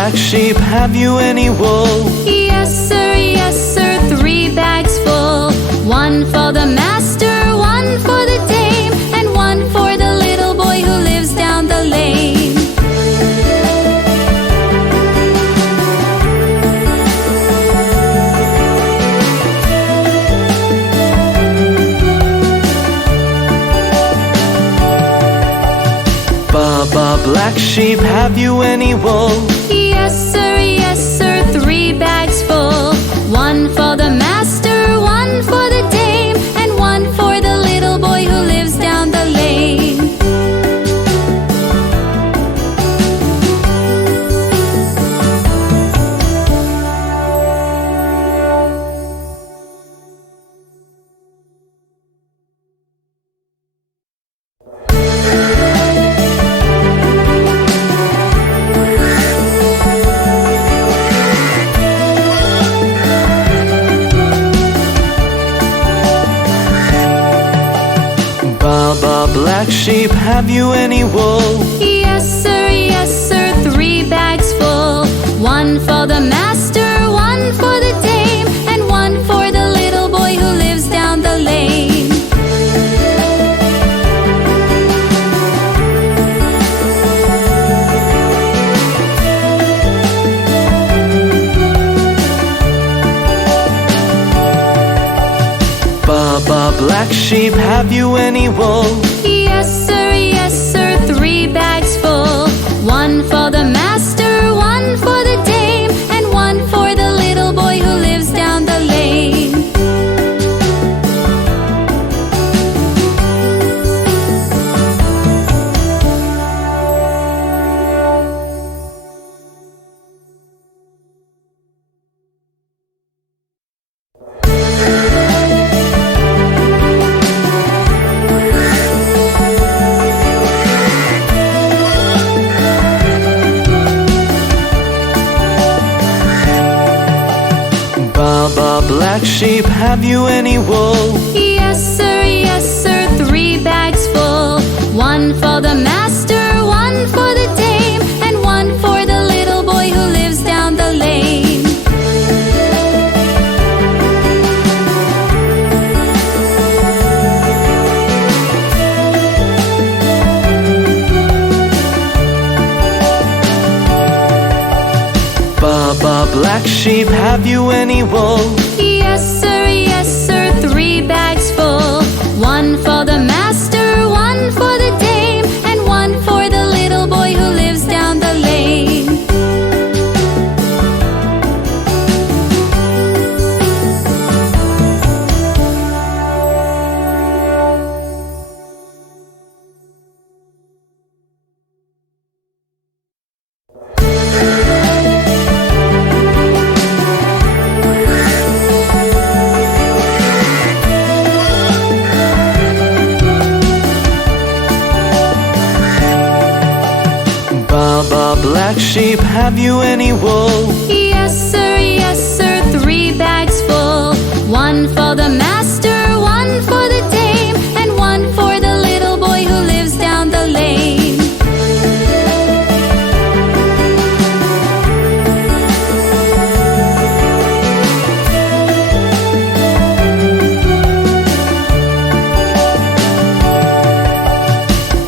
black sheep, have you any wool? Yes sir, 3 bags full. One for the master, one for the dame, and one for the little boy who lives down the lane. Baba, black sheep, have you any wool? Yes sir, 3 bags full. One for the master, one for the dame, and one for the little boy who lives down the lane. Baba, black sheep, have you any wool? Yes sir, 3 bags full. One for the master, one for the dame, and one for the little boy who lives down the lane. Baba, black sheep, have you any wool? Yes sir, 3 bags full. One for the master, one for the dame, and one for the little boy who lives down the lane. Baba, black sheep, have you any wool? Yes sir, 3 bags full. One for the master, one for the dame, and one for the little boy who lives down the lane. Baba, black sheep, have you any wool? Yes sir, 3 bags full. One for the master, one for the dame, and one for the little boy who lives down the lane. Baba, black sheep, have you any wool? Yes sir, 3 bags full. One for the master, one for the dame, and one for the little boy who lives down the lane.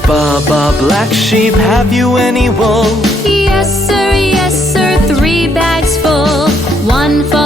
Baba, black sheep, have you any wool? Yes sir, 3 bags full. One for